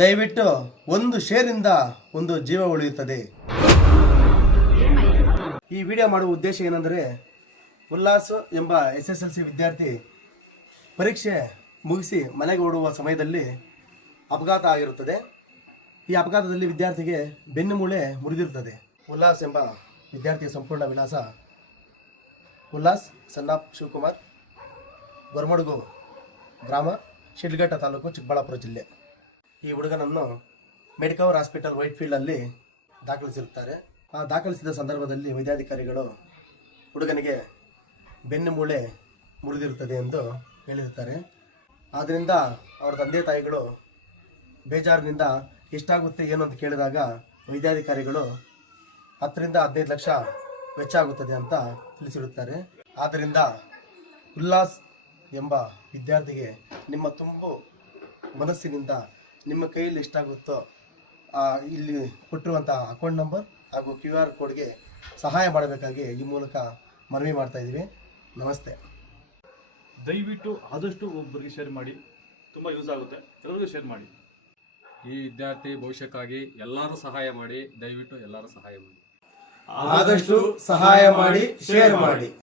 ದಯವಿಟ್ಟು ಒಂದು ಶೇರಿಂದ ಒಂದು ಜೀವ ಉಳಿಯುತ್ತದೆ. ಈ ವಿಡಿಯೋ ಮಾಡುವ ಉದ್ದೇಶ ಏನೆಂದರೆ, ಉಲ್ಲಾಸ್ ಎಂಬ SSLC ವಿದ್ಯಾರ್ಥಿ ಪರೀಕ್ಷೆ ಮುಗಿಸಿ ಮನೆಗೆ ಓಡುವ ಸಮಯದಲ್ಲಿ ಅಪಘಾತ ಆಗಿರುತ್ತದೆ. ಈ ಅಪಘಾತದಲ್ಲಿ ವಿದ್ಯಾರ್ಥಿಗೆ ಬೆನ್ನು ಮೂಳೆ ಮುರಿದಿರುತ್ತದೆ. ಉಲ್ಲಾಸ್ ಎಂಬ ವಿದ್ಯಾರ್ಥಿಯ ಸಂಪೂರ್ಣ ವಿಳಾಸ: ಉಲ್ಲಾಸ್ ಸನ್ ಆಫ್ ಶಿವಕುಮಾರ್, ಗೊರಮಡುಗು ಗ್ರಾಮ, ಶಿಡ್ಲಘಟ್ಟ ತಾಲೂಕು, ಚಿಕ್ಕಬಳ್ಳಾಪುರ ಜಿಲ್ಲೆ. ಈ ಹುಡುಗನನ್ನು ಮೆಡಿಕವರ್ ಹಾಸ್ಪಿಟಲ್ ವೈಟ್ಫೀಲ್ಡಲ್ಲಿ ದಾಖಲಿಸಿರುತ್ತಾರೆ. ಆ ದಾಖಲಿಸಿದ ಸಂದರ್ಭದಲ್ಲಿ ವೈದ್ಯಾಧಿಕಾರಿಗಳು ಹುಡುಗನಿಗೆ ಬೆನ್ನು ಮೂಳೆ ಮುರಿದಿರುತ್ತದೆ ಎಂದು ಹೇಳಿರುತ್ತಾರೆ. ಆದ್ದರಿಂದ ಅವರ ತಂದೆ ತಾಯಿಗಳು ಬೇಜಾರಿನಿಂದ ಎಷ್ಟಾಗುತ್ತೆ ಏನು ಅಂತ ಕೇಳಿದಾಗ ವೈದ್ಯಾಧಿಕಾರಿಗಳು 10 ರಿಂದ 15 ಲಕ್ಷ ವೆಚ್ಚ ಆಗುತ್ತದೆ ಅಂತ ತಿಳಿಸಿರುತ್ತಾರೆ. ಆದ್ದರಿಂದ ಉಲ್ಲಾಸ್ ಎಂಬ ವಿದ್ಯಾರ್ಥಿಗೆ ನಿಮ್ಮ ತುಂಬು ಮನಸ್ಸಿನಿಂದ ನಿಮ್ಮ ಕೈಯಲ್ಲಿ ಎಷ್ಟಾಗುತ್ತೋ ಇಲ್ಲಿ ಕೊಟ್ಟಿರುವಂಥ ಅಕೌಂಟ್ ನಂಬರ್ ಹಾಗೂ QR ಕೋಡ್ಗೆ ಸಹಾಯ ಮಾಡಬೇಕಾಗಿ ಈ ಮೂಲಕ ಮನವಿ ಮಾಡ್ತಾ ಇದ್ದೀವಿ. ನಮಸ್ತೆ. ದಯವಿಟ್ಟು ಆದಷ್ಟು ಒಬ್ಬರಿಗೆ ಶೇರ್ ಮಾಡಿ, ತುಂಬ ಯೂಸ್ ಆಗುತ್ತೆ. ಎಲ್ಲರಿಗೂ ಶೇರ್ ಮಾಡಿ. ಈ ವಿದ್ಯಾರ್ಥಿ ಭವಿಷ್ಯಕ್ಕಾಗಿ ಎಲ್ಲರೂ ಸಹಾಯ ಮಾಡಿ. ದಯವಿಟ್ಟು ಎಲ್ಲರೂ ಸಹಾಯ ಮಾಡಿ. ಆದಷ್ಟು ಸಹಾಯ ಮಾಡಿ, ಶೇರ್ ಮಾಡಿ.